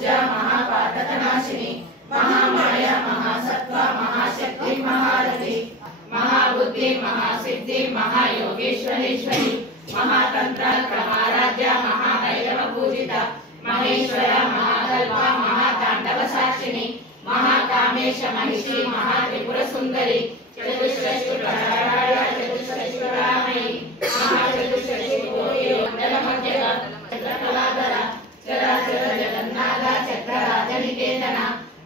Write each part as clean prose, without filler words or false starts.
महापूजा महापातकनाशिनी महामाया महासत्वा महाशक्ति महारथी महाबुद्धि महासिद्धि महायोगेश्वरेश्वरी महातंत्र महाराज्य महाभैरव पूजिता महेश्वरा महाकल्पा महातांडव साक्षिणी महाकामेश महिषी महात्रिपुर सुंदरी चतुष्षष्टुराया चतुष्षष्टुरामयी महाचतुष्षष्टुकोटि मंडल मध्यगा चक्रकलाधर चराचर जगन्नाथ चक्रराजनिकेतन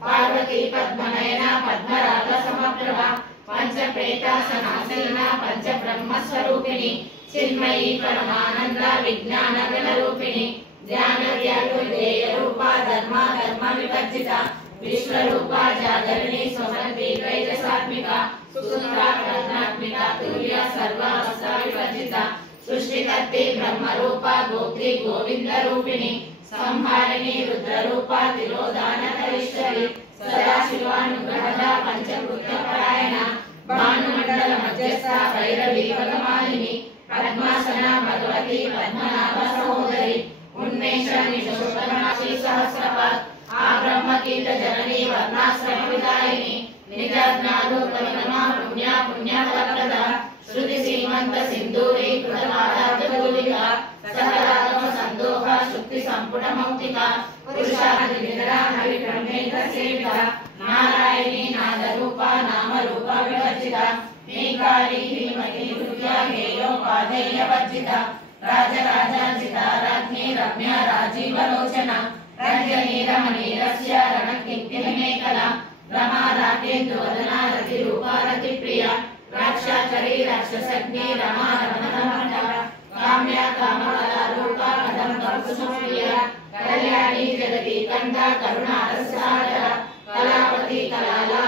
पार्वती पद्मनयना पद्मराग समप्रभा पंचप्रेतासनासीना पंच ब्रह्मस्वरूपिणी चिन्मयी परमानंद विज्ञान गणरूपिणी ध्यान व्याकुलेय रूपा धर्म धर्म विवर्जिता विश्वरूपा जागरणी स्वमंत्री तैजसात्मिका सुंदरा रत्नात्मिका तुर्या सर्वावस्था विवर्जिता सृष्टिकर्त्री ब्रह्मरूपा गोत्री गोविंद रूपिणी संहारिणी रुद्ररूपा तिरोधानकरीश्वरी सदाशिवानुग्रहदा पंचभूतपरायण भानुमंडल मध्यस्थ भैरवी भगमालिनी पद्मासना भगवती पद्मनाभ सहोदरी उन्मेष निशोषनाशी सहस्रपाद आब्रह्मकीट जननी वर्णाश्रम विदायिनी निजज्ञानोत्तमा पुण्या पुण्यफलप्रदा श्रुति सीमंत सिंधूरी कृतवादाब्धगोलिका सहरागम संदोह शुक्ति संपुट मौक्तिका पुरुषादि निद्रा हरिब्रह्मेन्द्र सेविता नारायणी नादरूपा नामरूपा विवर्जिता नीकारी ह्रीमती दुर्गा हेयोपाधेय वर्जिता राजराजार्जिता राज्ञी रम्या राजीवलोचना रंजनी रमणी रस्या रणकीर्तिमेकला रमा राकेन्दुवदना रतिरूपा रतिप्रिया राक्षाचरी राक्षसज्ञी रमा रमणमण्डला काम्या कामकला रूपा कदम्ब कुसुमप्रिया कल्याणी जगती कंठ करुणा रसागरा कलावती कलाला